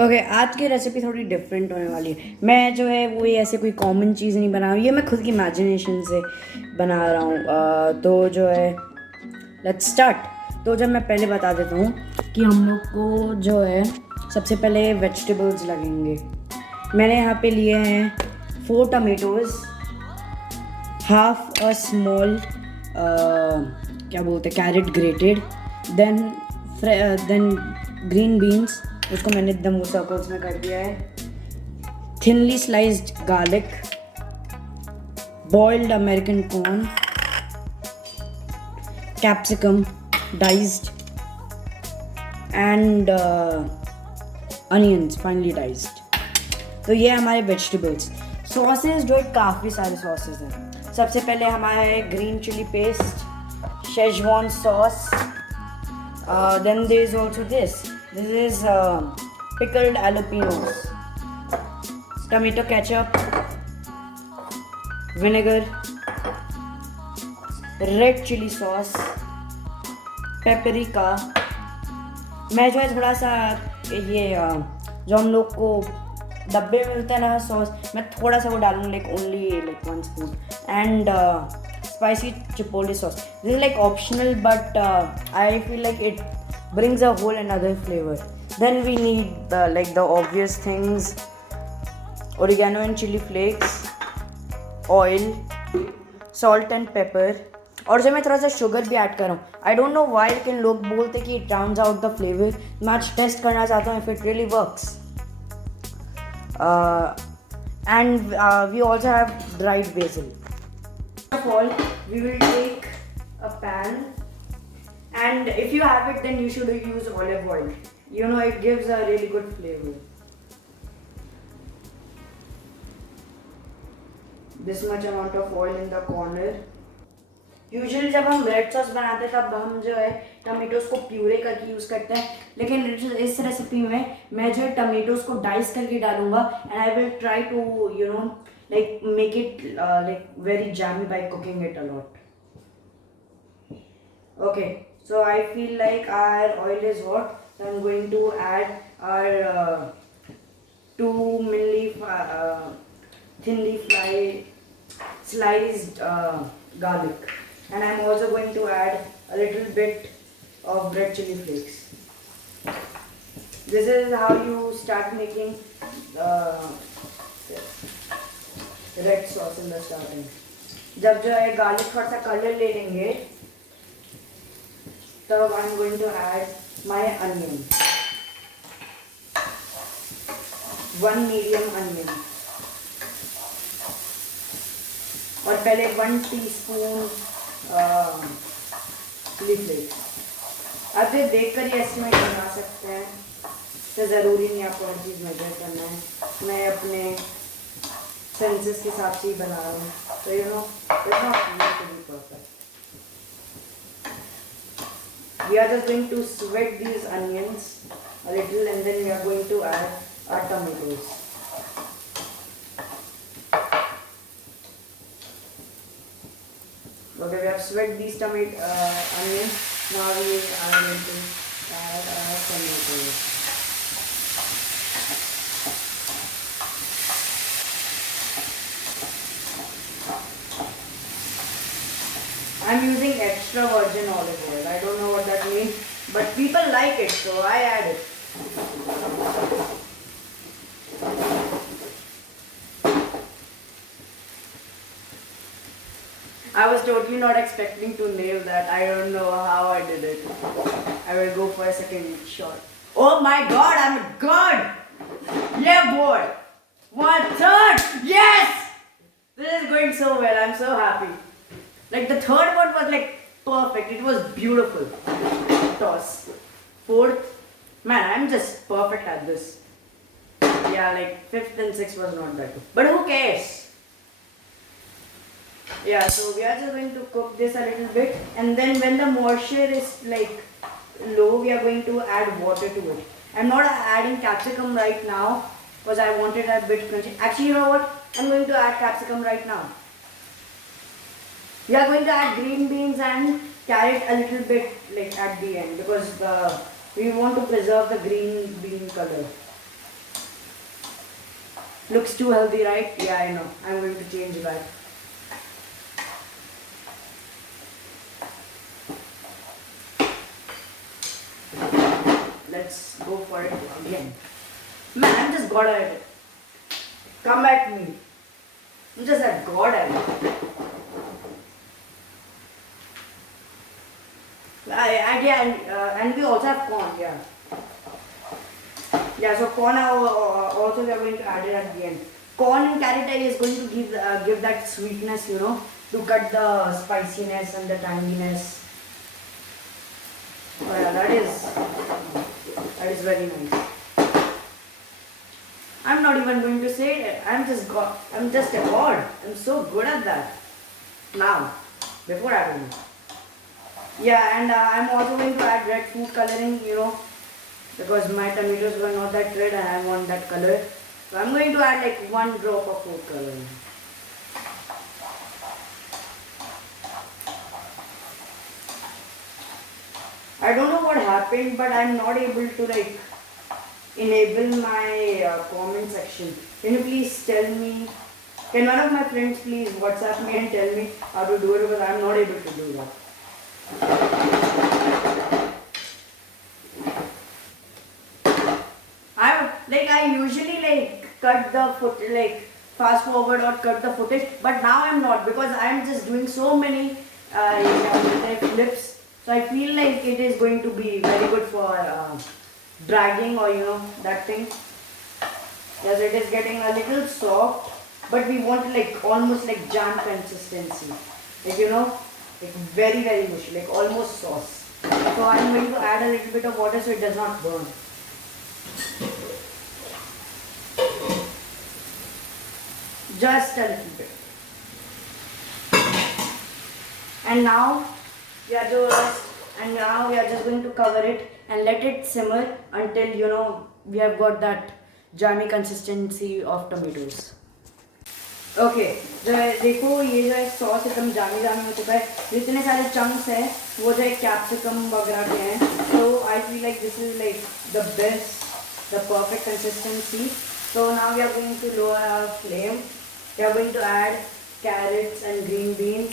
Okay आज की recipe थोड़ी डिफरेंट होने वाली है। मैं जो है वो ये ऐसे कोई कॉमन चीज़ नहीं बना रहा हूँ, ये मैं खुद की इमेजिनेशन से बना रहा हूँ। तो जो है लेट्स स्टार्ट। तो जब मैं पहले बता देता हूँ कि हम लोग को जो है सबसे पहले वेजिटेबल्स लगेंगे। मैंने यहाँ पे लिए हैं 4 टमेटोज़, हाफ अ स्मॉल क्या बोलते हैं carrot grated, then then green beans, उसको मैंने एकदम वो सर्कल्स में कर दिया है, thinly sliced garlic, boiled American corn, capsicum diced and onions finely diced. तो ये हमारे वेजिटेबल्स। सॉसेस जो है काफ़ी सारे सॉसेस हैं। सबसे पहले हमारा है green chilli paste, schezwan sauce, then there is also this is pickled jalapenos, tomato ketchup, vinegar, red chilli sauce, paprika. मैं जो है थोड़ा सा ये जो हम लोग को डब्बे में मिलता है ना सॉस, मैं थोड़ा सा वो डालूंगा, like only like 1 spoon, and spicy chipotle sauce. This is like optional, but I feel like it brings a whole another flavor. Then we need like the obvious things: oregano and chili flakes, oil, salt and pepper. और जो मैं थोड़ा सा sugar भी add कर रहा हूँ। I don't know why, लेकिन लोग बोलते कि इट ड्राउन्स आउट द फ्लेवर। मैं आज टेस्ट करना चाहता हूँ if it really works. And we also have dried basil. First of all, we will take a pan, and if you have it, then you should use olive oil. You know, it gives a really good flavor. This much amount of oil in the corner. Usually जब हम red sauce बनाते हैं तब हम जो है tomatoes को puree करके यूज़ करते हैं, लेकिन इस रेसिपी में मैं जो है टमेटोज को डाइस करके डालूंगा, and I will try to like make it like very jammy by cooking it a lot. Okay, so I feel like our oil is hot, so I'm going to add our 2 thinly sliced garlic, and I'm also going to add a little bit of red chili flakes. This is how you start making red sauce in the starting. जब जो है garlic थोड़ा सा colour ले लेंगे तब I am going to add my onion, 1 medium onion, और पहले 1 टीस्पून चिली फ्लेक्स। आप ये देख कर ही एस्टिमेट बना सकते हैं, तो ज़रूरी नहीं आपको हर चीज़ मेजर करना है। मैं अपने सेंसेस के हिसाब से ही बना रहा हूँ, तो you know it's not need to be perfect. We are just going to sweat these onions a little, and then we are going to add our tomatoes. Okay, we have sweat these onions. Now we are going to add our tomatoes. I'm using extra virgin olive oil. I don't know what that means, but people like it, so I add it. I was totally not expecting to nail that. I don't know how I did it. I will go for a second shot. Oh my god, I'm good! Yeah, boy! 1/3! Yes! This is going so well. I'm so happy. Like the third one was like perfect. It was beautiful. Toss. Fourth, man, I'm just perfect at this. Yeah, like 5th and 6th was not that good. But who cares? Yeah, so we are just going to cook this a little bit, and then when the moisture is like low, we are going to add water to it. I'm not adding capsicum right now because I wanted a bit crunchy. Actually, you know what? I'm going to add capsicum right now. We are going to add green beans and carrot a little bit like at the end, because we want to preserve the green bean color. Looks too healthy, right? Yeah, I know. I'm going to change that. Let's go for it again. Man, I'm just god at it. Come at me. I'm just a god at it. And we also have corn, yeah. Yeah, so corn also we are going to add it at the end. Corn and carrot is going to give that sweetness, you know, to cut the spiciness and the tanginess. Oh yeah, that is very nice. I'm not even going to say it. I'm just a god. I'm so good at that. Now, before adding it. Yeah, and I'm also going to add red food coloring, you know, because my tomatoes were not that red and I want that color. So I'm going to add like 1 drop of food coloring. I don't know what happened, but I'm not able to like enable my comment section. Can you please tell me? Can one of my friends please WhatsApp me and tell me how to do it, because I'm not able to do that. I usually like cut the fast forward or cut the footage, but now I'm not, because I'm just doing so many flips. So I feel like it is going to be very good for dragging, or you know, that thing. Yes, it is getting a little soft, but we want like almost like jam consistency, like you know, like very very mushy, like almost sauce. So I'm going to add a little bit of water so it does not burn. Just a little bit. And now we are just going to cover it and let it simmer until you know we have got that jammy consistency of tomatoes. Okay जो है देखो, ये जो है sauce एकदम जामी जामी हो चुका है. जितने सारे चंक्स हैं वो जो है कैप्सिकम वगैरह के हैं. So I feel like this is like the best, the perfect consistency. So now we are going to lower our flame. We are going to add carrots and green beans,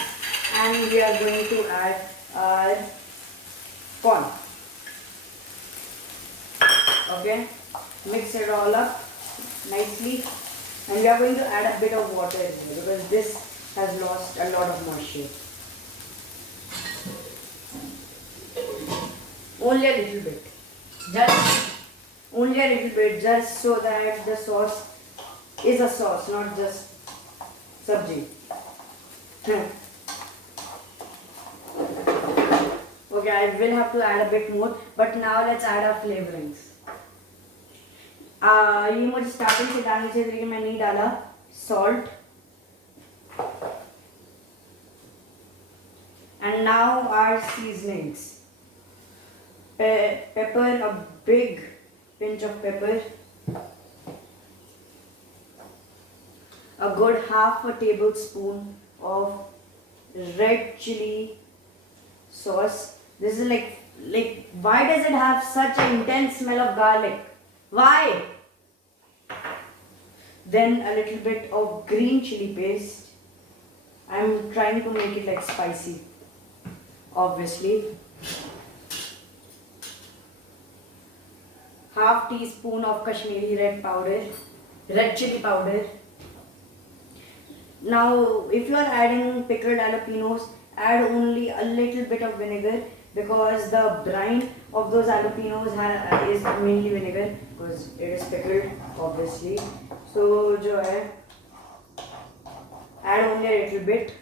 and we are going to add our corn. Okay, mix it all up nicely, and we are going to add a bit of water in here because this has lost a lot of moisture. Only a little bit, only a little bit, just so that the sauce is a sauce, not just sabji. Okay, I will have to add a bit more, but now let's add our flavorings. ये मुझे starting से डालनी चाहिए, लेकिन मैं नहीं डाला. Salt, and now our seasonings. Pepper, a big pinch of pepper, a good half a tablespoon of red chili sauce. This is like why does it have such an intense smell of garlic? Why? Then a little bit of green chili paste. I'm trying to make it like spicy, obviously. Half teaspoon of Kashmiri red chili powder. Now, if you are adding pickled jalapenos, add only a little bit of vinegar, because the brine of those jalapenos is mainly vinegar, because it is pickled, obviously. So, jo hai, add only a little bit.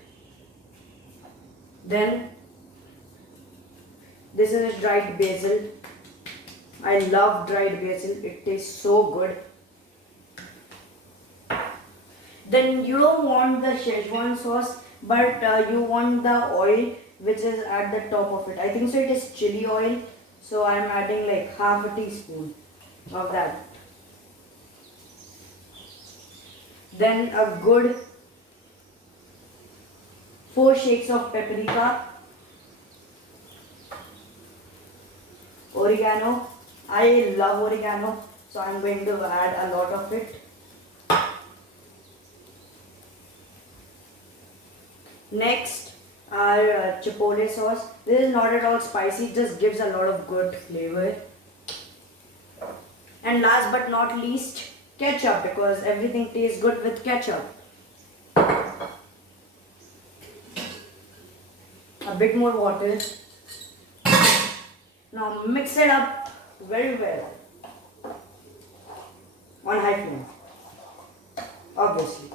Then, this is dried basil. I love dried basil, it tastes so good. Then you don't want the Szechuan sauce, but you want the oil which is at the top of it. I think so it is chili oil, so I am adding like half a teaspoon of that. Then a good 4 shakes of paprika, oregano. I love oregano, so I am going to add a lot of it. Next, our chipotle sauce. This is not at all spicy, it just gives a lot of good flavor. And last but not least, ketchup, because everything tastes good with ketchup. A bit more water. Now mix it up very well on high flame, obviously.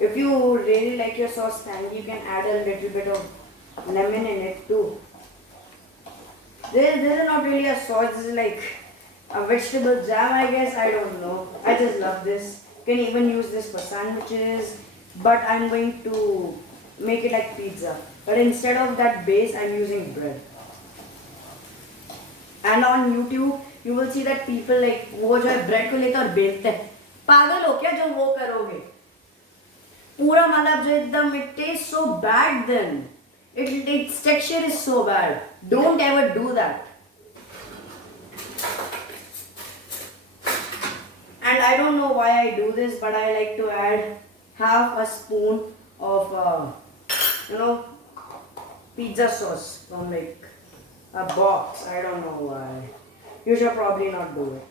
If you really like your sauce tangy, you can add a little bit of lemon in it too. This is not really a sauce, this is like a vegetable jam, I guess. I don't know. I just love this. You can even use this for sandwiches, but I'm going to make it like pizza. But instead of that base, I'm using bread. And on YouTube, you will see that people like वो जो है bread को लेकर और बेलते हैं. पागल हो क्या जो वो करोगे? पूरा मतलब जो एकदम it tastes so bad then. Its texture is so bad. Don't ever do that. And I don't know why I do this, but I like to add half a spoon of pizza sauce from like a box. I don't know why. You should probably not do it.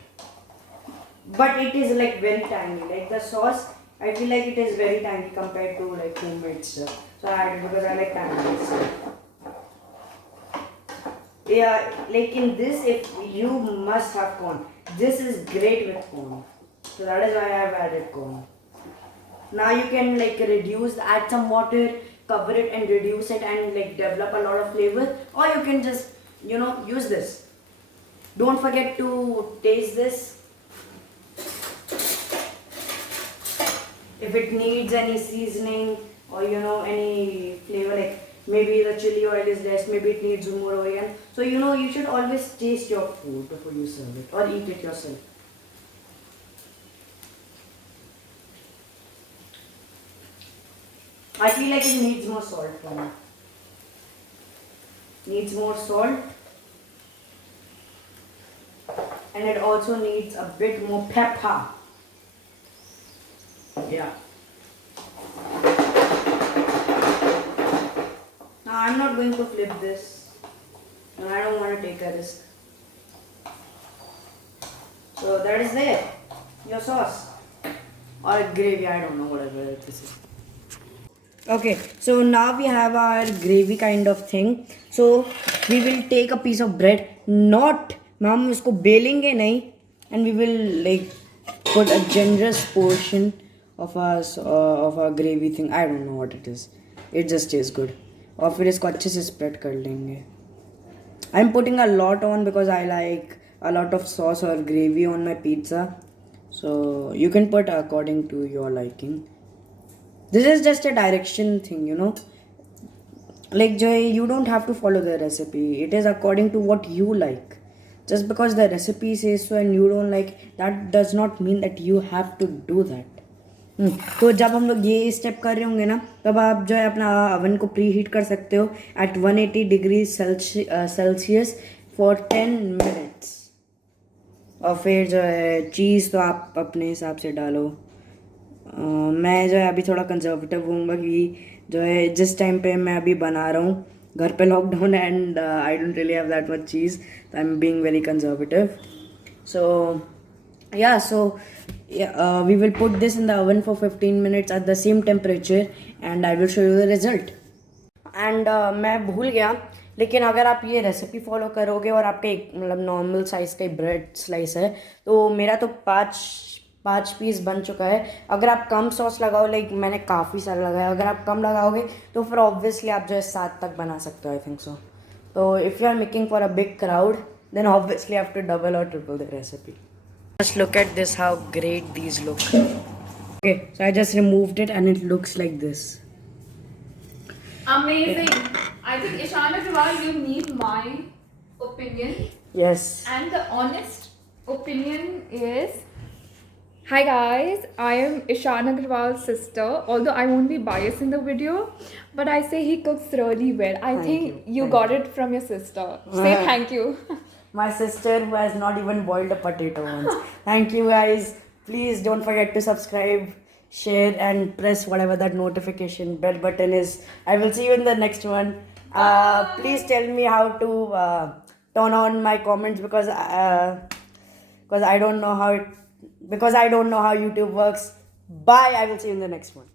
But it is like very tiny. Like the sauce, I feel like it is very tiny compared to like homemade stuff. So I add it because I like tiny stuff. Yeah, like in this, if you must have corn. This is great with corn. So that is why I have added corn. Now you can like add some water, cover it and reduce it and like develop a lot of flavor. Or you can just, use this. Don't forget to taste this. If it needs any seasoning or any flavor, like maybe the chili oil is less, maybe it needs more oil. So you should always taste your food before you serve it or eat it yourself. I feel like it needs more salt for me. Needs more salt. And it also needs a bit more pepper. Yeah. Now I'm not going to flip this. No, I don't want to take a risk. So that is there. Your sauce. Or gravy, I don't know, whatever this is. Okay, so now we have our gravy kind of thing. So we will take a piece of bread. Not, हम इसको बेलेंगे नहीं. And we will like put a generous portion of our gravy thing. I don't know what it is. It just tastes good. और फिर इसको अच्छे से spread कर लेंगे. I'm putting a lot on because I like a lot of sauce or gravy on my pizza. So you can put according to your liking. This is just a direction thing, Like you don't have to follow the recipe. It is according to what you like. Just because the recipe says so and you don't like, that does not mean that you have to do that. तो जब हम लोग ये step कर रहे होंगे ना, तब आप जो है अपना अवन को प्री हीट कर सकते हो at 180 degrees Celsius for 10 minutes. और फिर जो है चीज़ तो आप अपने हिसाब से डालो. मैं जो है अभी थोड़ा कंजर्वेटिव हूँगा कि जो है जिस टाइम पे मैं अभी बना रहा हूँ घर पे lockdown and I don't really have that much cheese, I am being very conservative. So we will put this in the oven for 15 minutes at the same temperature and I will show you the result. And मैं भूल गया, लेकिन अगर आप ये recipe follow करोगे और आपका एक मतलब नॉर्मल साइज़ का ब्रेड स्लाइस है तो मेरा तो पाँच पीस बन चुका है. अगर आप कम सॉस लगाओ, लाइक मैंने काफ़ी सारा लगाया, अगर आप कम लगाओगे तो फिर ऑब्वियसली आप जो है 7 तक बना सकते हो, आई थिंक सो. तो if you are making for a big crowd then obviously have to double और triple the recipe. Just look at this, how great these look. Okay, so I just removed it and it looks like this. Amazing. I think Ishan Agrawal, you need my opinion. Yes. And the honest opinion is, hi guys, I am Ishan Agrawal's sister. Although I won't be biased in the video, but I say he cooks really well. I think you got it from your sister. Say thank you. my sister who has not even boiled a potato once. Thank you guys. Please don't forget to subscribe, share, and press whatever that notification bell button is. I will see you in the next one. Please tell me how to turn on my comments because I don't know how YouTube works. Bye. I will see you in the next one.